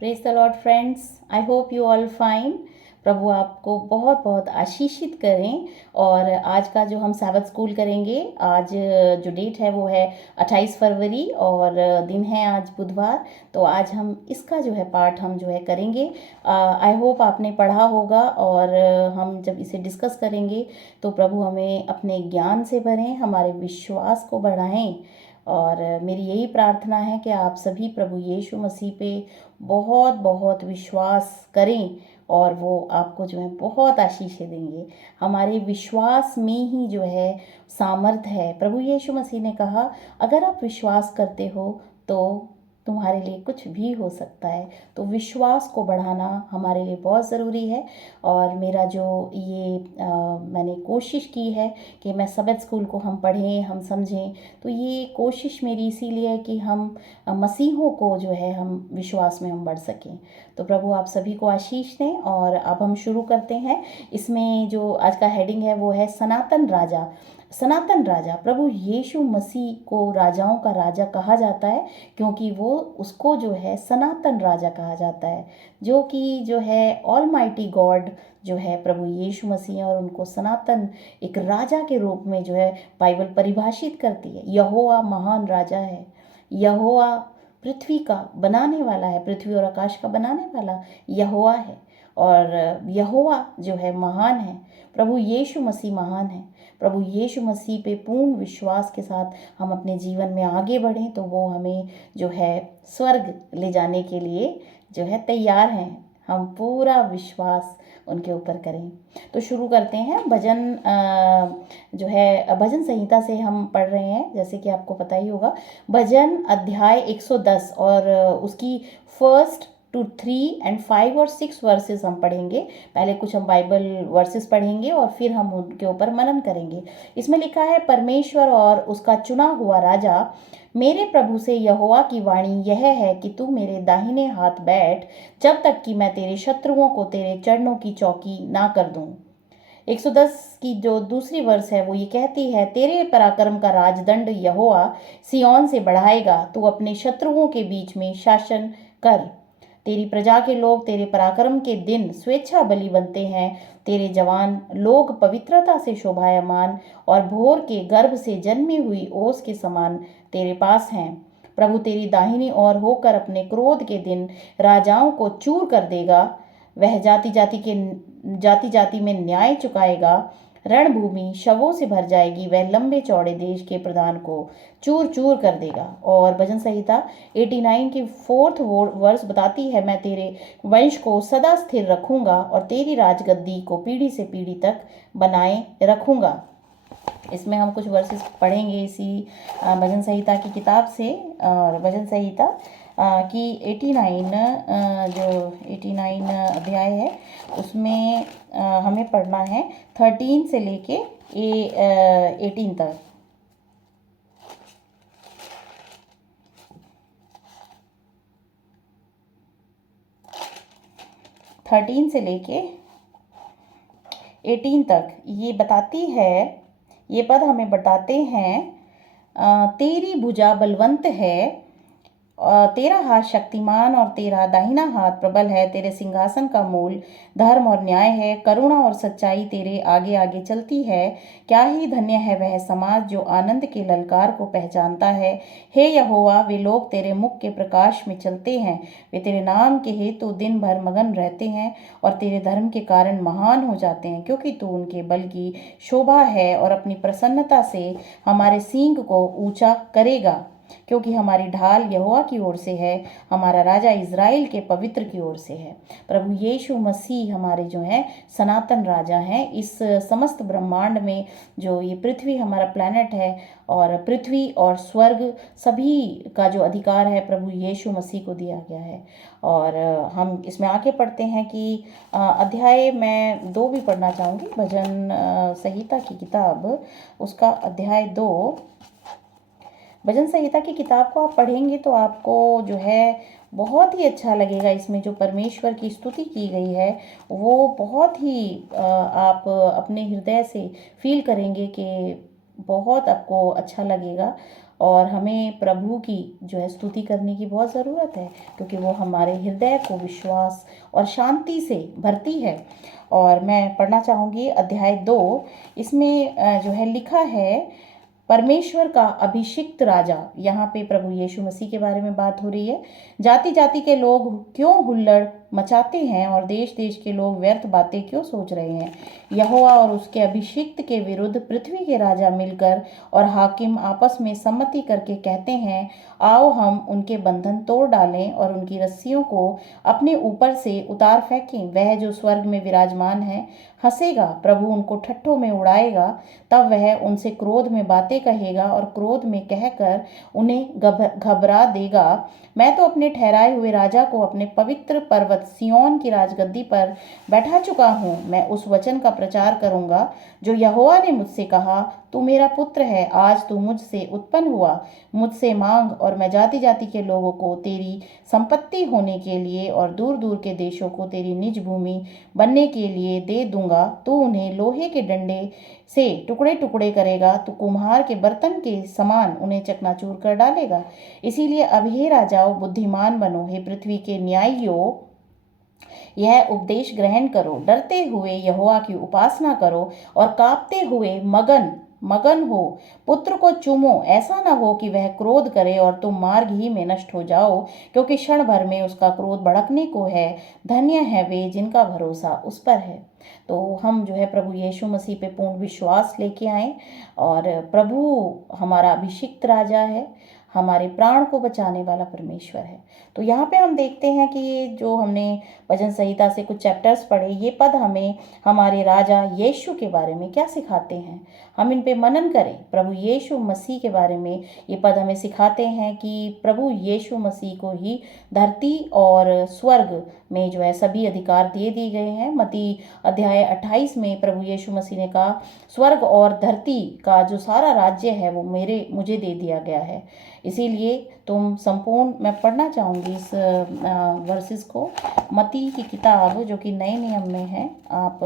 Praise the lord friends, I hope you all fine. प्रभु आपको बहुत बहुत आशीषित करें। और आज का जो हम साबत स्कूल करेंगे, आज जो डेट है वो है 28 फरवरी और दिन है आज बुधवार। तो आज हम इसका जो है पाठ हम जो है करेंगे। आई होप आपने पढ़ा होगा और हम जब इसे डिस्कस करेंगे तो प्रभु हमें अपने ज्ञान से भरें, हमारे विश्वास को बढ़ाएं। और मेरी यही प्रार्थना है कि आप सभी प्रभु यीशु मसीह पे बहुत बहुत विश्वास करें और वो आपको जो है बहुत आशीषें देंगे। हमारे विश्वास में ही जो है सामर्थ है। प्रभु यीशु मसीह ने कहा, अगर आप विश्वास करते हो तो तुम्हारे लिए कुछ भी हो सकता है। तो विश्वास को बढ़ाना हमारे लिए बहुत ज़रूरी है। और मेरा जो ये मैंने कोशिश की है कि मैं सबत स्कूल को हम पढ़ें, हम समझें, तो ये कोशिश मेरी इसीलिए है कि हम मसीहों को जो है हम विश्वास में हम बढ़ सकें। तो प्रभु आप सभी को आशीष दें। और अब हम शुरू करते हैं। इसमें जो आज का हेडिंग है वो है सनातन राजा। सनातन राजा, प्रभु यीशु मसीह को राजाओं का राजा कहा जाता है क्योंकि वो उसको जो है सनातन राजा कहा जाता है, जो कि जो है ऑल माइटी गॉड जो है प्रभु यीशु मसीह, और उनको सनातन एक राजा के रूप में जो है बाइबल परिभाषित करती है। यहोवा महान राजा है। यहोवा पृथ्वी का बनाने वाला है, पृथ्वी और आकाश का बनाने वाला यहोवा है। और यहोवा जो है महान है। प्रभु यीशु मसीह महान है। प्रभु यीशु मसीह पे पूर्ण विश्वास के साथ हम अपने जीवन में आगे बढ़ें तो वो हमें जो है स्वर्ग ले जाने के लिए जो है तैयार हैं। हम पूरा विश्वास उनके ऊपर करें। तो शुरू करते हैं। भजन जो है भजन संहिता से हम पढ़ रहे हैं, जैसे कि आपको पता ही होगा। भजन अध्याय 110 और उसकी फर्स्ट 2, 3 और 5 और 6 वर्सेस हम पढ़ेंगे। पहले कुछ हम बाइबल वर्सेस पढ़ेंगे और फिर हम उनके ऊपर मनन करेंगे। इसमें लिखा है, परमेश्वर और उसका चुना हुआ राजा, मेरे प्रभु से यहोवा की वाणी यह है कि तू मेरे दाहिने हाथ बैठ, जब तक कि मैं तेरे शत्रुओं को तेरे चरणों की चौकी ना कर दूं। 110 की जो दूसरी वर्स है वो ये कहती है, तेरे पराक्रम का राजदंड यहोवा सिय्योन से बढ़ाएगा, तू अपने शत्रुओं के बीच में शासन कर। तेरी प्रजा के लोग तेरे पराक्रम के दिन स्वेच्छा बलि बनते हैं। तेरे जवान लोग पवित्रता से शोभायमान और भोर के गर्भ से जन्मी हुई ओस के समान तेरे पास हैं। प्रभु तेरी दाहिनी ओर होकर अपने क्रोध के दिन राजाओं को चूर कर देगा। वह जाति जाति में न्याय चुकाएगा। रणभूमि शवों से भर जाएगी। वह लंबे चौड़े देश के प्रधान को चूर चूर कर देगा। और भजन संहिता 89 की 4th वर्स बताती है, मैं तेरे वंश को सदा स्थिर रखूंगा और तेरी राजगद्दी को पीढ़ी से पीढ़ी तक बनाए रखूंगा। इसमें हम कुछ वर्सेस पढ़ेंगे इसी भजन संहिता की किताब से। और भजन संहिता की 89 जो 89 अध्याय है उसमें हमें पढ़ना है 13 से लेके 18 तक। 13 से लेके 18 तक ये बताती है, ये पद हमें बताते हैं, तेरी भुजा बलवंत है, तेरा हाथ शक्तिमान और तेरा दाहिना हाथ प्रबल है। तेरे सिंहासन का मूल धर्म और न्याय है। करुणा और सच्चाई तेरे आगे आगे चलती है। क्या ही धन्य है वह समाज जो आनंद के ललकार को पहचानता है। हे यहोवा, वे लोग तेरे मुख के प्रकाश में चलते हैं। वे तेरे नाम के हेतु दिन भर मगन रहते हैं और तेरे धर्म के कारण महान हो जाते हैं, क्योंकि तू उनके बल की शोभा है और अपनी प्रसन्नता से हमारे सींग को ऊंचा करेगा। क्योंकि हमारी ढाल यहोवा की ओर से है, हमारा राजा इज़राइल के पवित्र की ओर से है। प्रभु यीशु मसीह हमारे जो हैं सनातन राजा हैं। इस समस्त ब्रह्मांड में जो ये पृथ्वी हमारा प्लैनेट है, और पृथ्वी और स्वर्ग सभी का जो अधिकार है प्रभु यीशु मसीह को दिया गया है। और हम इसमें आगे पढ़ते हैं कि अध्याय मैं 2 भी पढ़ना चाहूँगी। भजन संहिता की किताब उसका अध्याय 2। भजन संहिता की किताब को आप पढ़ेंगे तो आपको जो है बहुत ही अच्छा लगेगा। इसमें जो परमेश्वर की स्तुति की गई है वो बहुत ही आप अपने हृदय से फील करेंगे कि बहुत आपको अच्छा लगेगा। और हमें प्रभु की जो है स्तुति करने की बहुत ज़रूरत है, क्योंकि वो हमारे हृदय को विश्वास और शांति से भरती है। और मैं पढ़ना चाहूँगी अध्याय 2। इसमें जो है लिखा है, परमेश्वर का अभिषिक्त राजा। यहाँ पे प्रभु यीशु मसीह के बारे में बात हो रही है। जाति जाति के लोग क्यों हुल्लड़ मचाते हैं और देश देश के लोग व्यर्थ बातें क्यों सोच रहे हैं। यहोवा और उसके अभिषिक्त के विरुद्ध पृथ्वी के राजा मिलकर और हाकिम आपस में सम्मति करके कहते हैं, आओ हम उनके बंधन तोड़ डालें और उनकी रस्सियों को अपने ऊपर से उतार फेंकें। वह जो स्वर्ग में विराजमान है हंसेगा, प्रभु उनको ठट्ठों में उड़ाएगा। तब वह उनसे क्रोध में बातें कहेगा और क्रोध में कहकर उन्हें घबरा देगा। मैं तो अपने ठहराए हुए राजा को अपने पवित्र पर्वत सिय्योन की राजगद्दी पर बैठा चुका हूँ। मैं उस वचन का प्रचार करूँगा जो यहोवा ने मुझसे कहा, तू मेरा पुत्र है, आज तू मुझसे उत्पन्न हुआ। मुझसे मांग और मैं जाति जाति के लोगों को तेरी संपत्ति होने के लिए और दूर दूर के देशों को तेरी निज भूमि बनने के लिए दे दूंगा। तू उन्हें लोहे के डंडे से टुकड़े टुकड़े करेगा, तो कुम्हार के बर्तन के समान उन्हें चकनाचूर कर डालेगा। इसीलिए अब हे राजाओं, बुद्धिमान बनो, हे पृथ्वी के न्यायियों, यह उपदेश ग्रहण करो। डरते हुए यहोवा की उपासना करो और कांपते हुए मगन हो। पुत्र को चूमो, ऐसा न हो कि वह क्रोध करे और तुम मार्ग ही में नष्ट हो जाओ, क्योंकि क्षण भर में उसका क्रोध भड़कने को है। धन्य है वे जिनका भरोसा उस पर है। तो हम जो है प्रभु यीशु मसीह पे पूर्ण विश्वास लेके आए, और प्रभु हमारा अभिषिक्त राजा है, हमारे प्राण को बचाने वाला परमेश्वर है। तो यहाँ पे हम देखते हैं कि ये जो हमने भजन संहिता से कुछ चैप्टर्स पढ़े, ये पद हमें हमारे राजा यीशु के बारे में क्या सिखाते हैं। हम इन पे मनन करें। प्रभु यीशु मसीह के बारे में ये पद हमें सिखाते हैं कि प्रभु यीशु मसीह को ही धरती और स्वर्ग में जो है सभी अधिकार दे दिए गए हैं। मत्ती अध्याय 28 में प्रभु यीशु मसीह ने कहा, स्वर्ग और धरती का जो सारा राज्य है वो मुझे दे दिया गया है। इसीलिए तुम संपूर्ण, मैं पढ़ना चाहूँगी इस वर्सेस को, मत्ती की किताब जो कि नए नियम में है। आप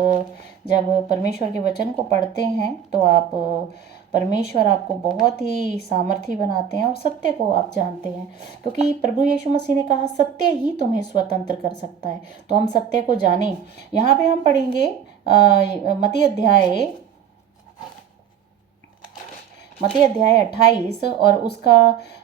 जब परमेश्वर के वचन को पढ़ते हैं तो आप परमेश्वर आपको बहुत ही सामर्थी बनाते हैं और सत्य को आप जानते हैं, क्योंकि प्रभु यीशु मसीह ने कहा सत्य ही तुम्हें स्वतंत्र कर सकता है। तो हम सत्य को जानें। यहाँ पे हम पढ़ेंगे मत्ती अध्याय 28 और उसका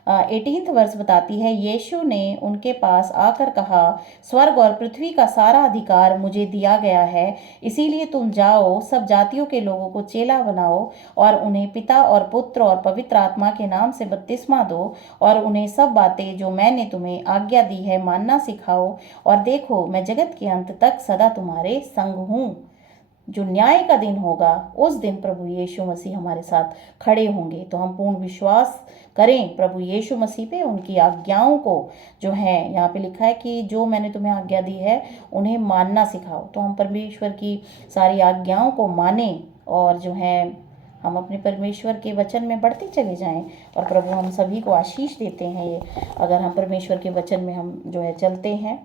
18वां वर्ष बताती है, यीशु ने उनके पास आकर कहा, स्वर्ग और पृथ्वी का सारा अधिकार मुझे दिया गया है। इसीलिए तुम जाओ, सब जातियों के लोगों को चेला बनाओ और उन्हें पिता और पुत्र और पवित्र आत्मा के नाम से बपतिस्मा दो और उन्हें सब बातें जो मैंने तुम्हें आज्ञा दी है मानना सिखाओ। और देखो, मैं जगत के अंत तक सदा तुम्हारे संग हूँ। जो न्याय का दिन होगा उस दिन प्रभु यीशु मसीह हमारे साथ खड़े होंगे। तो हम पूर्ण विश्वास करें प्रभु यीशु मसीह पे, उनकी आज्ञाओं को जो है, यहाँ पे लिखा है कि जो मैंने तुम्हें आज्ञा दी है उन्हें मानना सिखाओ। तो हम परमेश्वर की सारी आज्ञाओं को माने और जो है हम अपने परमेश्वर के वचन में बढ़ते चले जाएं, और प्रभु हम सभी को आशीष देते हैं ये, अगर हम परमेश्वर के वचन में हम जो है चलते हैं।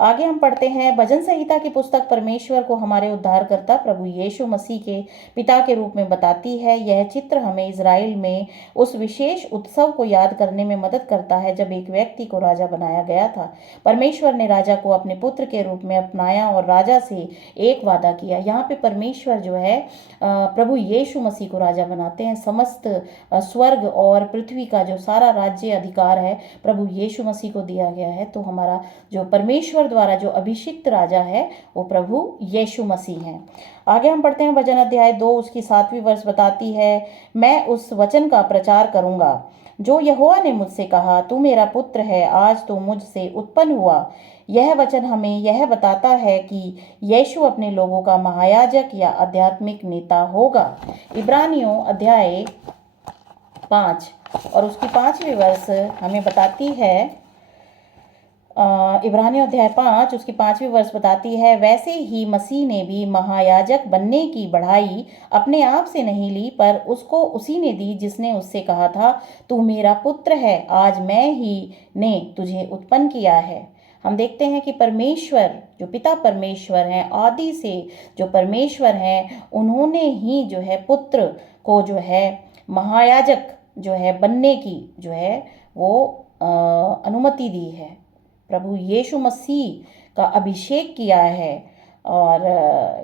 आगे हम पढ़ते हैं, भजन संहिता की पुस्तक परमेश्वर को हमारे उद्धारकर्ता प्रभु यीशु मसीह के पिता के रूप में बताती है। यह चित्र हमें इज़राइल में उस विशेष उत्सव को याद करने में मदद करता है जब एक व्यक्ति को राजा बनाया गया था। परमेश्वर ने राजा को अपने पुत्र के रूप में अपनाया और राजा से एक वादा किया। यहाँ पे परमेश्वर जो है प्रभु यीशु मसीह को राजा बनाते हैं। समस्त स्वर्ग और पृथ्वी का जो सारा राज्य अधिकार है प्रभु यीशु मसीह को दिया गया है। तो हमारा जो परमेश्वर द्वारा जो अभिषिक्त राजा है वो प्रभु यीशु मसीह हैं। आगे हम पढ़ते हैं भजन अध्याय 2 उसकी 7वीं वर्ष बताती है, मैं उस वचन का प्रचार करूंगा जो यहोवा ने मुझसे कहा, तू मेरा पुत्र है, आज तू मुझसे उत्पन्न हुआ। यह वचन हमें यह बताता है कि यीशु अपने लोगों का महायाजक या आध्यात्मिक नेता होगा। इब्रानियों अध्याय 5 और उसकी 5वीं वर्ष हमें बताती है, इब्रानियों अध्याय 5 उसकी 5वीं वर्ष बताती है, वैसे ही मसीह ने भी महायाजक बनने की बढ़ाई अपने आप से नहीं ली, पर उसको उसी ने दी जिसने उससे कहा था, तू मेरा पुत्र है, आज मैं ही ने तुझे उत्पन्न किया है। हम देखते हैं कि परमेश्वर जो पिता परमेश्वर हैं, आदि से जो परमेश्वर हैं, उन्होंने ही जो है पुत्र को जो है महायाजक जो है बनने की जो है वो अनुमति दी है। प्रभु यीशु मसीह का अभिषेक किया है। और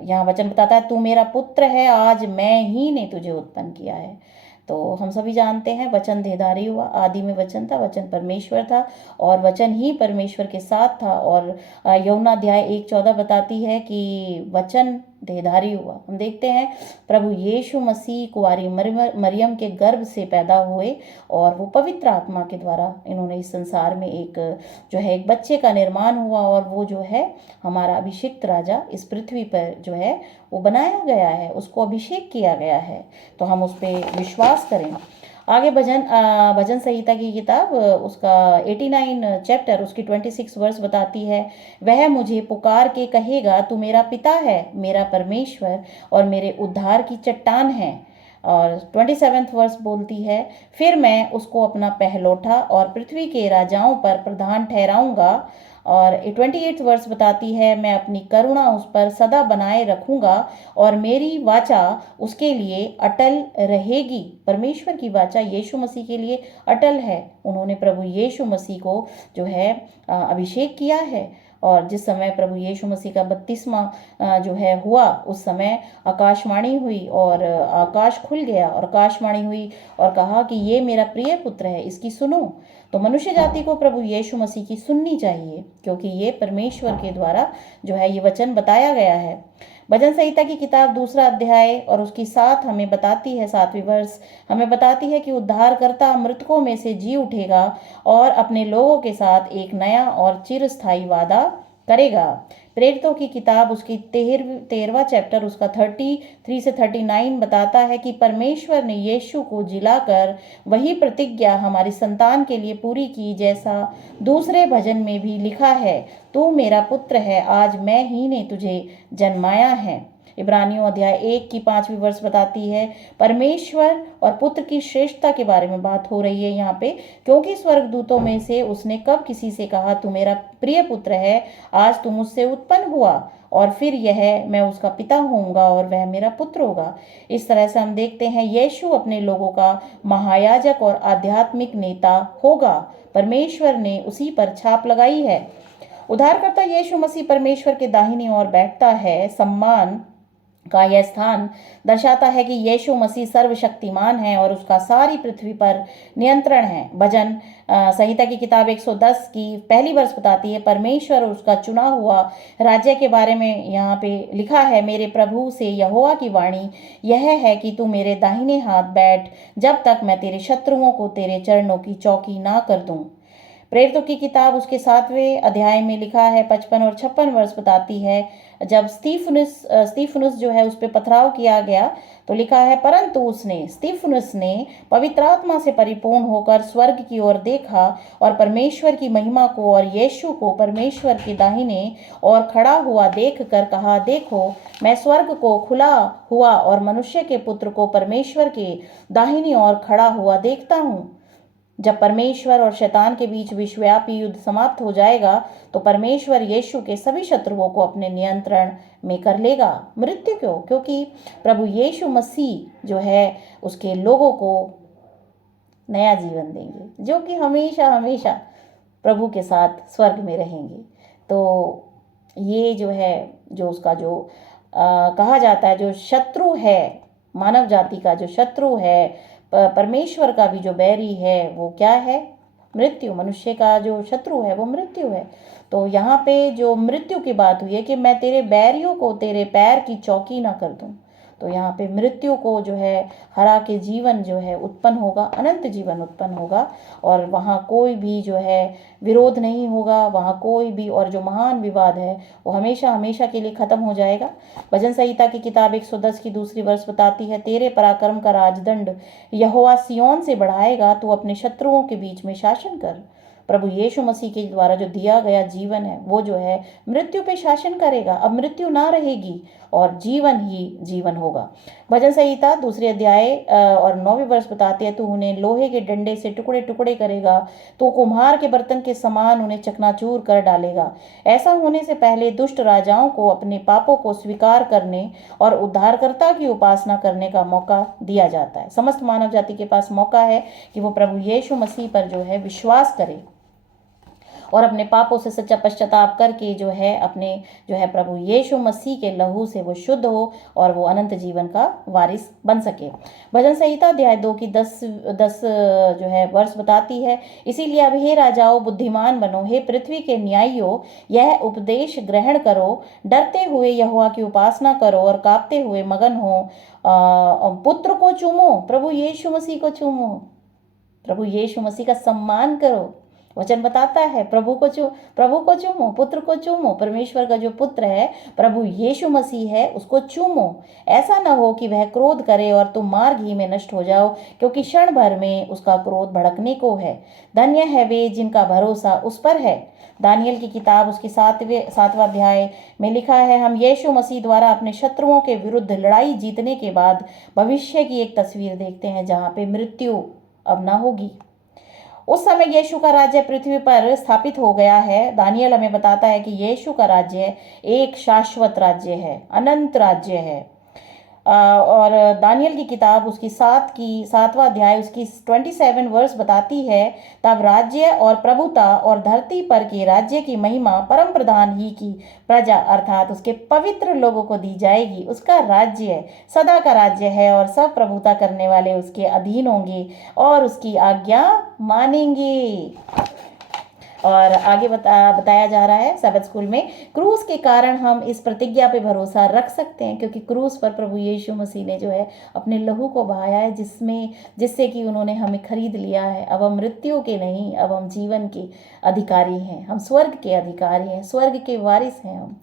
यहाँ वचन बताता है, तू मेरा पुत्र है, आज मैं ही ने तुझे उत्पन्न किया है। तो हम सभी जानते हैं वचन देहधारी हुआ। आदि में वचन था, वचन परमेश्वर था और वचन ही परमेश्वर के साथ था। और यूहन्ना अध्याय 1:14 बताती है कि वचन देहधारी हुआ। हम देखते हैं प्रभु यीशु मसीह कुंवारी मरियम के गर्भ से पैदा हुए और वो पवित्र आत्मा के द्वारा इन्होंने इस संसार में एक जो है एक बच्चे का निर्माण हुआ और वो जो है हमारा अभिषिक्त राजा इस पृथ्वी पर जो है वो बनाया गया है, उसको अभिषेक किया गया है। तो हम उस पर विश्वास करें। आगे भजन संहिता की किताब उसका 89 चैप्टर उसकी 26 वर्ष बताती है, वह मुझे पुकार के कहेगा, तू मेरा पिता है, मेरा परमेश्वर और मेरे उद्धार की चट्टान है। और 27 वर्ष बोलती है, फिर मैं उसको अपना पहलौठा और पृथ्वी के राजाओं पर प्रधान ठहराऊंगा। और 28 वर्ष बताती है, मैं अपनी करुणा उस पर सदा बनाए रखूंगा और मेरी वाचा उसके लिए अटल रहेगी। परमेश्वर की वाचा यीशु मसीह के लिए अटल है। उन्होंने प्रभु यीशु मसीह को जो है अभिषेक किया है। और जिस समय प्रभु यीशु मसीह का 32वां जो है हुआ, उस समय आकाशवाणी हुई और आकाश खुल गया और आकाशवाणी हुई और कहा कि ये मेरा प्रिय पुत्र है, इसकी सुनो। तो मनुष्य जाति को प्रभु यीशु मसीह की सुननी चाहिए, क्योंकि ये परमेश्वर के द्वारा जो है ये वचन बताया गया है। भजन संहिता की किताब 2 अध्याय और उसकी 7 हमें बताती है, 7वीं वर्ष हमें बताती है कि उद्धारकर्ता मृतकों में से जी उठेगा और अपने लोगों के साथ एक नया और चिरस्थायी वादा करेगा। प्रेरितों की किताब उसकी 13वां चैप्टर उसका 33 से 39 बताता है कि परमेश्वर ने यीशु को जिलाकर वही प्रतिज्ञा हमारी संतान के लिए पूरी की, जैसा दूसरे भजन में भी लिखा है, तू मेरा पुत्र है, आज मैं ही ने तुझे जन्माया है। इब्रानियों अध्याय 1 की 5वीं वर्ष बताती है, परमेश्वर और पुत्र की श्रेष्ठता के बारे में बात हो रही है यहाँ पे, क्योंकि स्वर्गदूतों में से उसने कब किसी से कहा, तू मेरा प्रिय पुत्र है, आज तू मुझसे उत्पन्न हुआ, और फिर यह मैं उसका पिता होऊंगा और वह मेरा पुत्र होगा। इस तरह से हम देखते हैं यीशु अपने लोगों का महायाजक और आध्यात्मिक नेता होगा। परमेश्वर ने उसी पर छाप लगाई है। उद्धारकर्ता यीशु मसीह परमेश्वर के दाहिनी ओर बैठता है। सम्मान का यह स्थान दर्शाता है कि यीशु मसीह सर्वशक्तिमान है और उसका सारी पृथ्वी पर नियंत्रण है। भजन संहिता की किताब 110 की पहली वर्ष बताती है, परमेश्वर और उसका चुना हुआ राज्य के बारे में यहाँ पे लिखा है, मेरे प्रभु से यहोवा की वाणी यह है कि तू मेरे दाहिने हाथ बैठ, जब तक मैं तेरे शत्रुओं को तेरे चरणों की चौकी ना कर दूं। प्रेरितों की किताब उसके 7वें अध्याय में लिखा है, 55 और 56 वर्ष बताती है, जब स्तीफनुस जो है उस पर पथराव किया गया तो लिखा है, परंतु स्तीफनुस ने पवित्र आत्मा से परिपूर्ण होकर स्वर्ग की ओर देखा और परमेश्वर की महिमा को और यीशु को परमेश्वर के दाहिने ओर खड़ा हुआ देख कर कहा, देखो मैं स्वर्ग को खुला हुआ और मनुष्य के पुत्र को परमेश्वर के दाहिनी ओर खड़ा हुआ देखता हूँ। जब परमेश्वर और शैतान के बीच विश्वव्यापी युद्ध समाप्त हो जाएगा तो परमेश्वर यीशु के सभी शत्रुओं को अपने नियंत्रण में कर लेगा। मृत्यु क्यों? क्योंकि प्रभु यीशु मसीह जो है उसके लोगों को नया जीवन देंगे, जो कि हमेशा हमेशा प्रभु के साथ स्वर्ग में रहेंगे। तो ये जो है जो उसका जो कहा जाता है, जो शत्रु है, मानव जाति का जो शत्रु है, परमेश्वर का भी जो बैरी है, वो क्या है? मृत्यु। मनुष्य का जो शत्रु है वो मृत्यु है। तो यहाँ पे जो मृत्यु की बात हुई है कि मैं तेरे बैरियों को तेरे पैर की चौकी ना कर दूं, तो यहाँ पे मृत्यु को जो है हरा के जीवन जो है उत्पन्न होगा, अनंत जीवन उत्पन्न होगा और वहाँ कोई भी जो है विरोध नहीं होगा, वहाँ कोई भी, और जो महान विवाद है वो हमेशा हमेशा के लिए खत्म हो जाएगा। भजन संहिता की किताब 110 की 2री वर्ष बताती है, तेरे पराक्रम का राजदंड यहोवा सिय्योन से बढ़ाएगा, तू अपने शत्रुओं के बीच में शासन कर। प्रभु यीशु मसीह के द्वारा जो दिया गया जीवन है वो जो है मृत्यु पे शासन करेगा। अब मृत्यु ना रहेगी और जीवन ही जीवन होगा। भजन संहिता 2 अध्याय और 9वें वर्ष बताते हैं, तू उन्हें लोहे के डंडे से टुकड़े टुकड़े करेगा, तो कुम्हार के बर्तन के समान उन्हें चकनाचूर कर डालेगा। ऐसा होने से पहले दुष्ट राजाओं को अपने पापों को स्वीकार करने और उद्धारकर्ता की उपासना करने का मौका दिया जाता है। समस्त मानव जाति के पास मौका है कि वो प्रभु यीशु मसीह पर जो है विश्वास करे और अपने पापों से सच्चा पश्चाताप करके जो है अपने जो है प्रभु यीशु मसीह के लहू से वो शुद्ध हो और वो अनंत जीवन का वारिस बन सके। भजन संहिता अध्याय 2 की 10 जो है वर्ष बताती है, इसीलिए अब हे राजाओं बुद्धिमान बनो, हे पृथ्वी के न्यायियों यह उपदेश ग्रहण करो, डरते हुए यहोवा की उपासना करो और कांपते हुए मगन हो। पुत्र को चूमो, प्रभु यीशु मसीह को चूमो, प्रभु यीशु मसीह का सम्मान करो। वचन बताता है प्रभु को चूमो, पुत्र को चूमो। परमेश्वर का जो पुत्र है प्रभु यीशु मसीह है उसको चूमो। ऐसा न हो कि वह क्रोध करे और तुम मार्ग ही में नष्ट हो जाओ, क्योंकि क्षण भर में उसका क्रोध भड़कने को है। धन्य है वे जिनका भरोसा उस पर है। दानियल की किताब उसके 7वां अध्याय में लिखा है, हम यीशु मसीह द्वारा अपने शत्रुओं के विरुद्ध लड़ाई जीतने के बाद भविष्य की एक तस्वीर देखते हैं जहाँ पे मृत्यु अब ना होगी। उस समय यीशु का राज्य पृथ्वी पर स्थापित हो गया है। दानियल हमें बताता है कि यीशु का राज्य एक शाश्वत राज्य है, अनंत राज्य है। और दानियल की किताब उसकी 7वां अध्याय उसकी 27 वर्ष बताती है, तब राज्य और प्रभुता और धरती पर के राज्य की महिमा परम प्रधान ही की प्रजा अर्थात उसके पवित्र लोगों को दी जाएगी। उसका राज्य सदा का राज्य है और सब प्रभुता करने वाले उसके अधीन होंगे और उसकी आज्ञा मानेंगे। और आगे बताया जा रहा है सबत स्कूल में, क्रूस के कारण हम इस प्रतिज्ञा पे भरोसा रख सकते हैं, क्योंकि क्रूस पर प्रभु यीशु मसीह ने जो है अपने लहू को बहाया है, जिससे कि उन्होंने हमें खरीद लिया है। अब हम मृत्यु के नहीं, अब हम जीवन के अधिकारी हैं, हम स्वर्ग के अधिकारी हैं, स्वर्ग के वारिस हैं।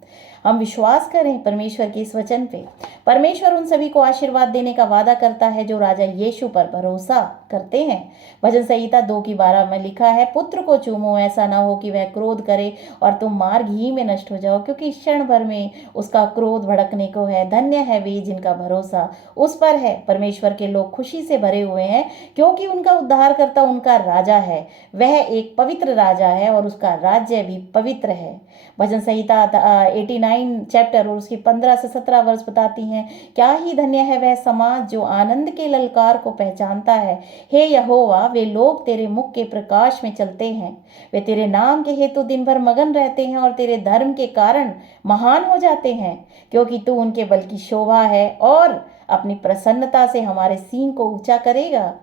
हम विश्वास करें परमेश्वर के इस वचन पे। परमेश्वर उन सभी को आशीर्वाद देने का वादा करता है जो राजा यीशु पर भरोसा करते हैं। भजन संहिता 2:12 में लिखा है, पुत्र को चूमो, ऐसा ना हो कि वह क्रोध करे और तुम मार्ग ही में नष्ट हो जाओ, क्योंकि क्षण भर में उसका क्रोध भड़कने को है। धन्य है वे जिनका भरोसा उस पर है। परमेश्वर के लोग खुशी से भरे हुए हैं, क्योंकि उनका उद्धारकर्ता उनका राजा है। वह एक पवित्र राजा है और उसका राज्य भी पवित्र है। भजन संहिता 89 चैप्टर और उसकी 15 से 17 वर्ष बताती हैं, क्या ही धन्य है वह समाज जो आनंद के ललकार को पहचानता है। हे यहोवा, वे लोग तेरे मुख के प्रकाश में चलते हैं, वे तेरे नाम के हेतु दिन भर मगन रहते हैं और तेरे धर्म के कारण महान हो जाते हैं, क्योंकि तू उनके बल की शोभा है और अपनी प्रसन्नता से हमारे सींग को ऊंचा करेगा।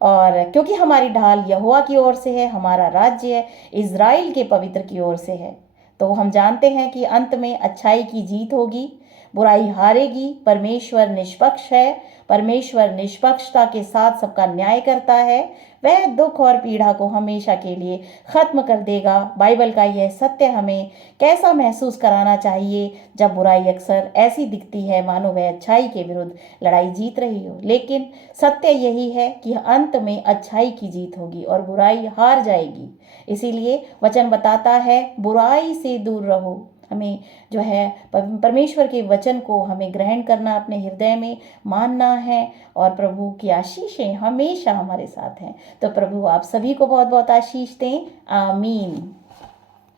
और क्योंकि हमारी ढाल यहोवा की ओर से है, हमारा राज्य इज़राइल के पवित्र की ओर से है। तो हम जानते हैं कि अंत में अच्छाई की जीत होगी, बुराई हारेगी। परमेश्वर निष्पक्ष है, परमेश्वर निष्पक्षता के साथ सबका न्याय करता है। वह दुख और पीड़ा को हमेशा के लिए खत्म कर देगा। बाइबल का यह सत्य हमें कैसा महसूस कराना चाहिए जब बुराई अक्सर ऐसी दिखती है मानो वह अच्छाई के विरुद्ध लड़ाई जीत रही हो, लेकिन सत्य यही है कि अंत में अच्छाई की जीत होगी और बुराई हार जाएगी। इसीलिए वचन बताता है बुराई से दूर रहो। हमें जो है परमेश्वर के वचन को हमें ग्रहण करना, अपने हृदय में मानना है और प्रभु की आशीषें हमेशा हमारे साथ हैं। तो प्रभु आप सभी को बहुत बहुत आशीष दें। आमीन।